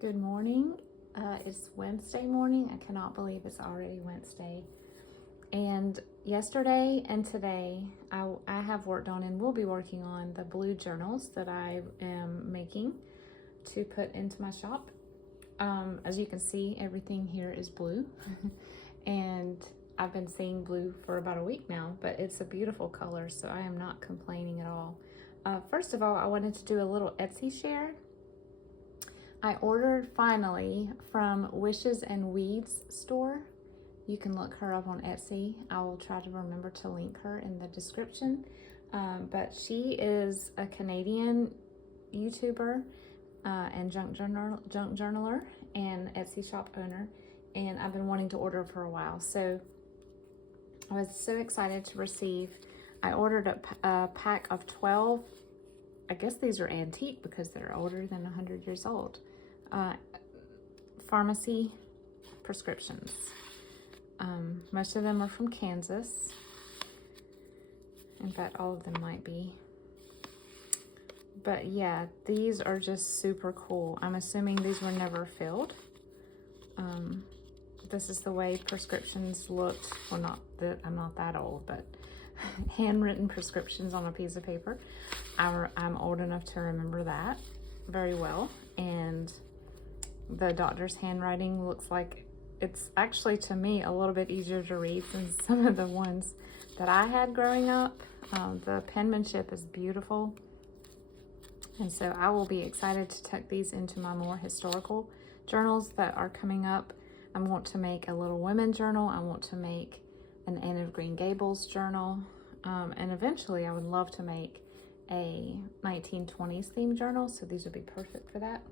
Good morning. It's Wednesday morning. I cannot believe it's already Wednesday. And yesterday and today, I have worked on and will be working on the blue journals that I am making to put into my shop. As you can see, everything here is blue. And I've been seeing blue for about a week now, but it's a beautiful color, so I am not complaining at all. First of all, I wanted to do a little Etsy share. I ordered finally from Wishes and Weeds store. You can look her up on Etsy. I will try to remember to link her in the description. But she is a Canadian YouTuber and junk journaler and Etsy shop owner. And I've been wanting to order for a while. So I was so excited to receive. I ordered a pack of 12. I guess these are antique because they're older than 100 years old. Pharmacy prescriptions. Most of them are from Kansas. In fact, all of them might be. But yeah, these are just super cool. I'm assuming these were never filled. This is the way prescriptions looked. Well, not that I'm not that old, but handwritten prescriptions on a piece of paper. I'm old enough to remember that very well. And the doctor's handwriting looks like it's actually, to me, a little bit easier to read than some of the ones that I had growing up. The penmanship is beautiful. And so I will be excited to tuck these into my more historical journals that are coming up. I want to make a Little Women journal. I want to make an Anne of Green Gables journal. And eventually I would love to make a 1920s themed journal. So these would be perfect for that.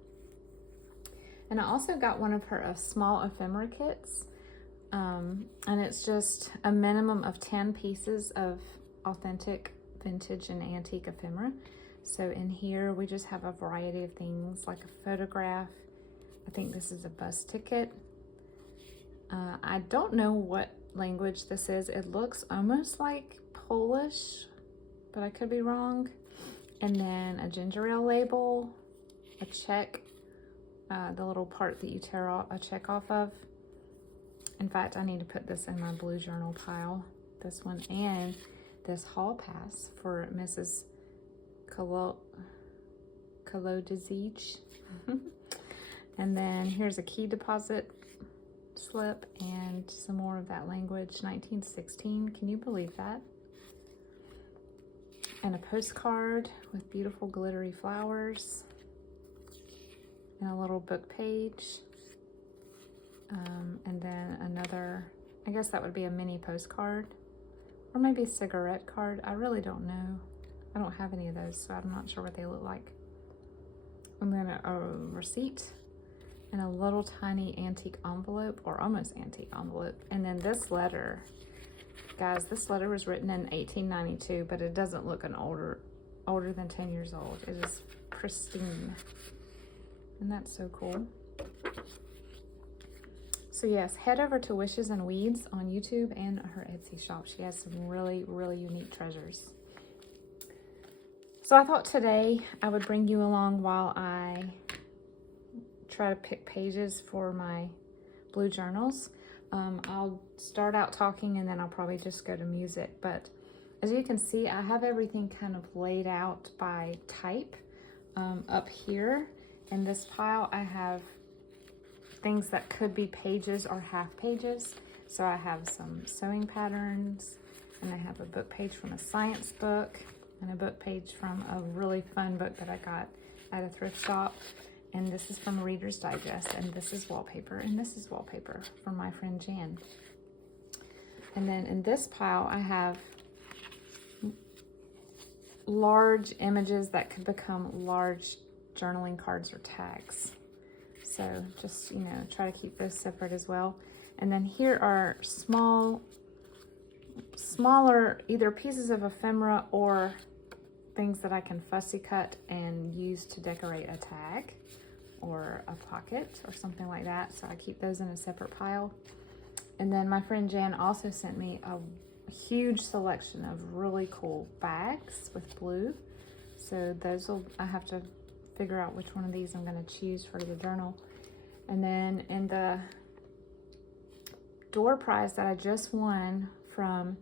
And I also got one of her small ephemera kits. And it's just a minimum of 10 pieces of authentic vintage and antique ephemera. So in here, we just have a variety of things like a photograph. I think this is a bus ticket. I don't know what language this is. It looks almost like Polish, but I could be wrong. And then a ginger ale label, a check, the little part that you tear a check off of. In fact, I need to put this in my blue journal pile, this one, and this hall pass for Mrs. Kolodizich. And then here's a key deposit slip and some more of that language, 1916. Can you believe that? And a postcard with beautiful glittery flowers. And a little book page. And then another, I guess that would be a mini postcard. Or maybe a cigarette card. I really don't know. I don't have any of those, so I'm not sure what they look like. And then a receipt. And a little tiny antique envelope, or almost antique envelope. And then this letter, guys, this letter was written in 1892, but it doesn't look older than 10 years old. It is pristine. And that's so cool. So yes, head over to Wishes and Weeds on YouTube and her Etsy shop. She has some really, really unique treasures. So I thought today I would bring you along while I try to pick pages for my blue journals. I'll start out talking and then I'll probably just go to music. But as you can see, I have everything kind of laid out by type. Up here in this pile, I have things that could be pages or half pages. So I have some sewing patterns, and I have a book page from a science book, and a book page from a really fun book that I got at a thrift shop. And this is from Reader's Digest, and this is wallpaper, and this is wallpaper from my friend Jan. And then in this pile, I have large images that could become large journaling cards or tags. So just, try to keep those separate as well. And then here are smaller either pieces of ephemera or things that I can fussy cut and use to decorate a tag or a pocket or something like that. So I keep those in a separate pile. And then my friend Jan also sent me a huge selection of really cool bags with blue. So I have to figure out which one of these I'm going to choose for the journal. And then in the door prize that I just won from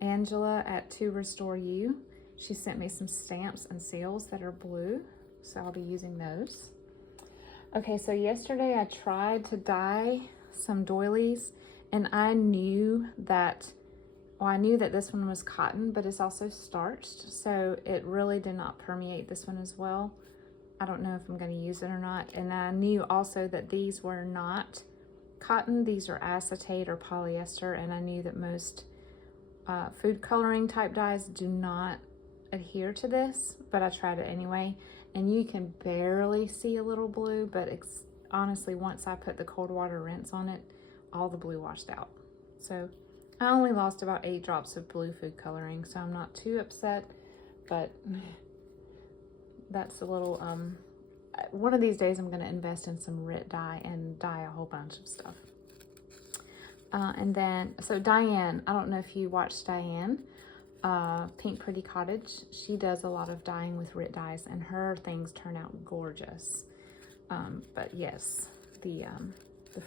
Angela at To Restore You, she sent me some stamps and seals that are blue, so I'll be using those. Okay, so yesterday I tried to dye some doilies, and I knew that, well, I knew that this one was cotton, but it's also starched, so it really did not permeate this one as well. I don't know if I'm going to use it or not. And I knew also that these were not cotton. These are acetate or polyester, and I knew that most food coloring type dyes do not adhere to this, but I tried it anyway. And you can barely see a little blue, but it's honestly, once I put the cold water rinse on it, all the blue washed out. So I only lost about 8 drops of blue food coloring, so I'm not too upset, but that's a little, one of these days I'm gonna invest in some RIT dye and dye a whole bunch of stuff. And then, so Diane, I don't know if you watched Diane, Pink Pretty Cottage. She does a lot of dyeing with RIT dyes, and her things turn out gorgeous. But yes, the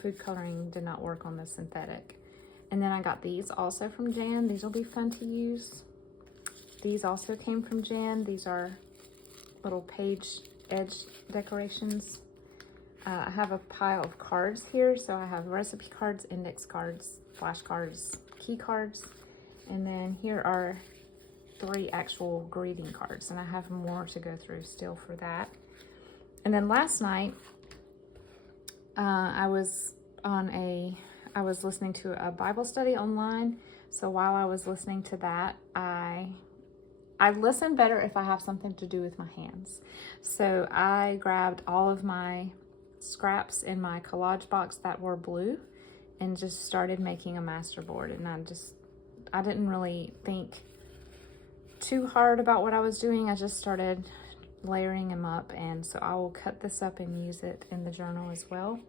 food coloring did not work on the synthetic. And then I got these also from Jan. These will be fun to use. These also came from Jan. These are little page edge decorations. I have a pile of cards here. So I have recipe cards, index cards, flashcards, key cards. And then here are 3 actual greeting cards. And I have more to go through still for that. And then last night, I was listening to a Bible study online. So while I was listening to that, I listen better if I have something to do with my hands. So I grabbed all of my scraps in my collage box that were blue and just started making a master board. And I didn't really think too hard about what I was doing. I just started layering them up, and so I will cut this up and use it in the journal as well.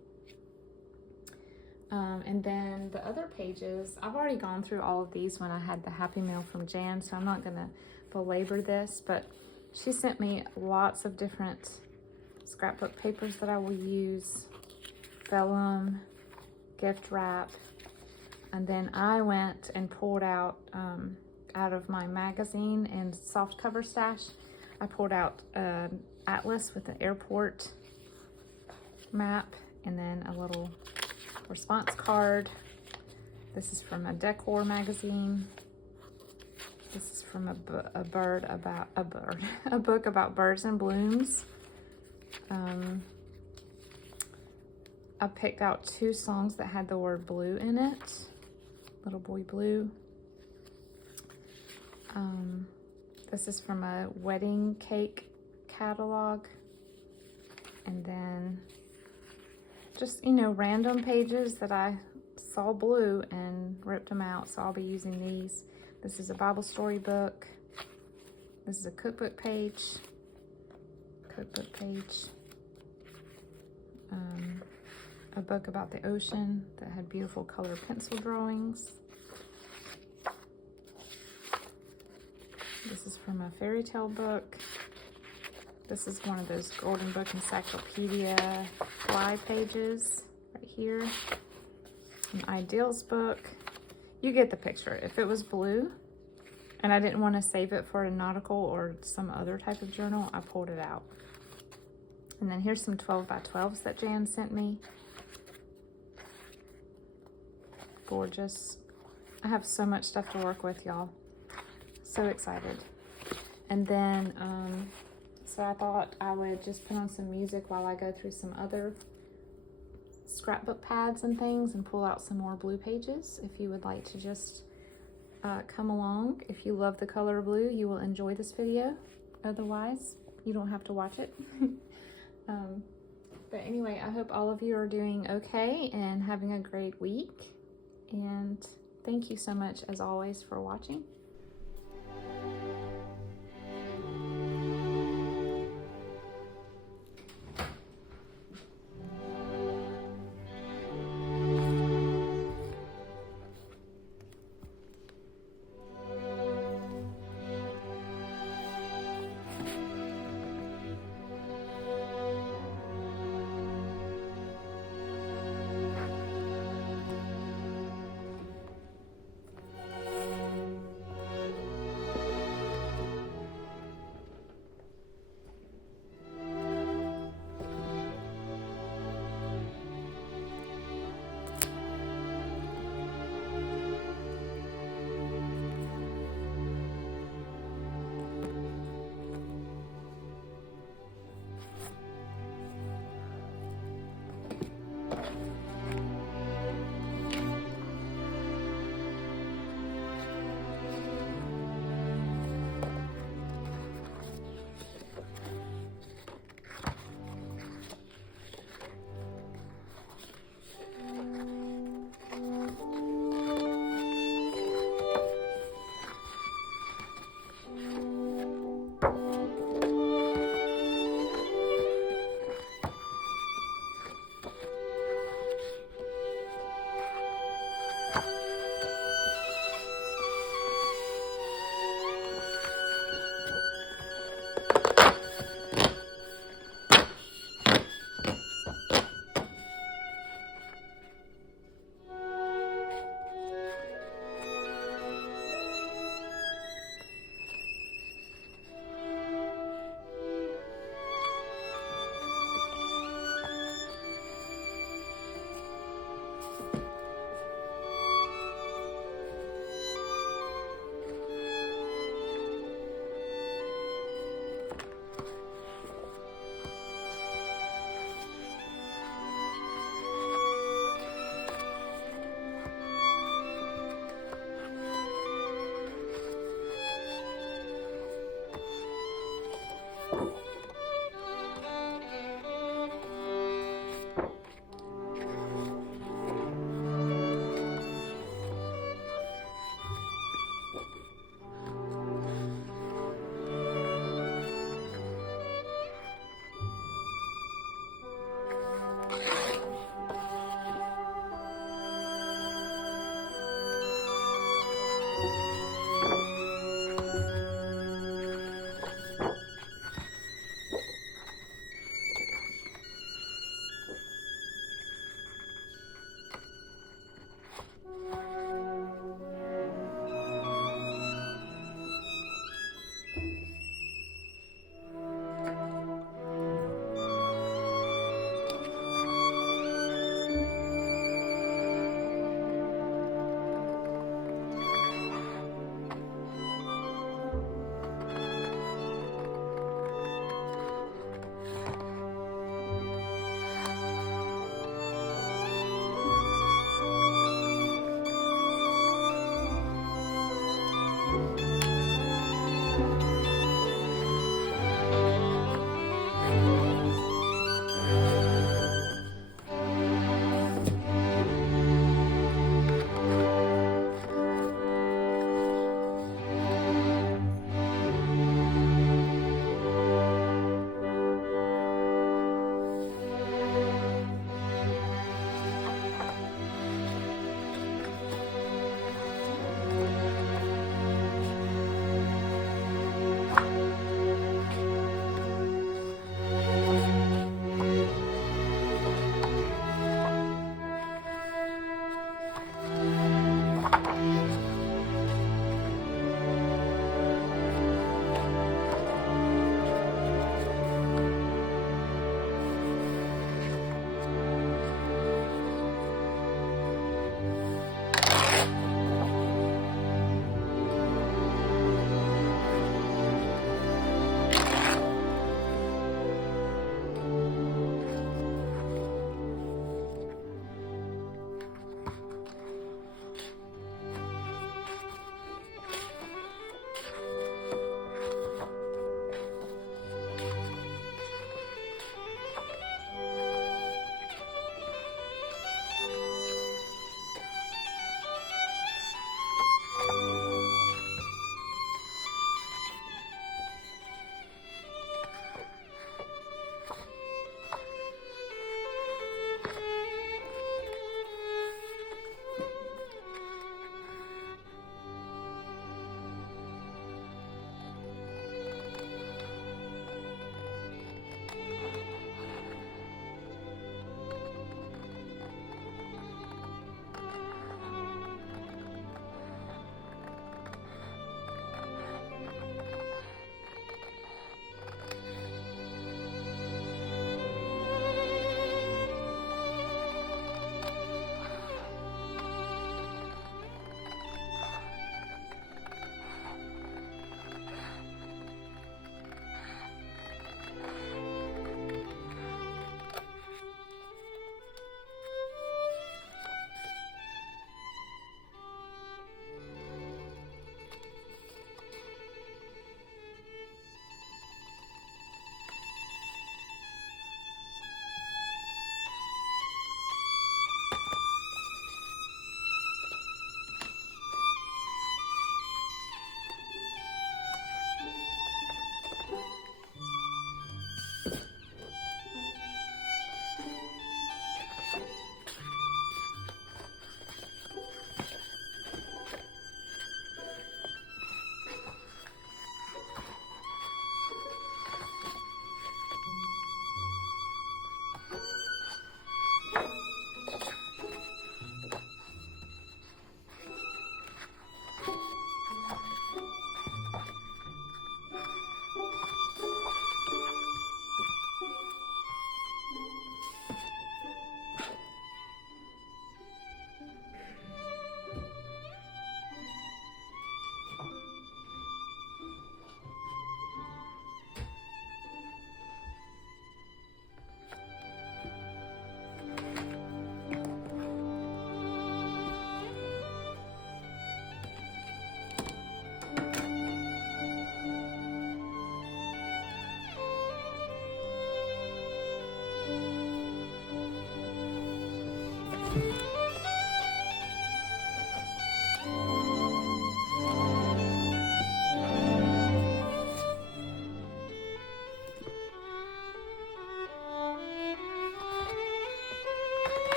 And then the other pages, I've already gone through all of these when I had the Happy Meal from Jan, so I'm not gonna belabor this, but she sent me lots of different scrapbook papers that I will use, vellum, gift wrap, and then I went and pulled out of my magazine and soft cover stash, I pulled out an atlas with an airport map, and then a little response card. This is from a decor magazine. This is from a book about birds and blooms. I picked out 2 songs that had the word blue in it. Little Boy Blue. This is from a wedding cake catalog. And then just, random pages that I saw blue and ripped them out. So I'll be using these. This is a Bible story book. This is a cookbook page. A book about the ocean that had beautiful color pencil drawings. This is from a fairy tale book. This is one of those Golden Book Encyclopedia fly pages right here. An ideals book. You get the picture. If it was blue and I didn't want to save it for a nautical or some other type of journal, I pulled it out. And then here's some 12 by 12s that Jan sent me. Gorgeous. I have so much stuff to work with, y'all. So excited. And then, so I thought I would just put on some music while I go through some other scrapbook pads and things and pull out some more blue pages. If you would like to just come along. If you love the color blue, you will enjoy this video. Otherwise, you don't have to watch it. But anyway, I hope all of you are doing okay and having a great week. And thank you so much, as always, for watching.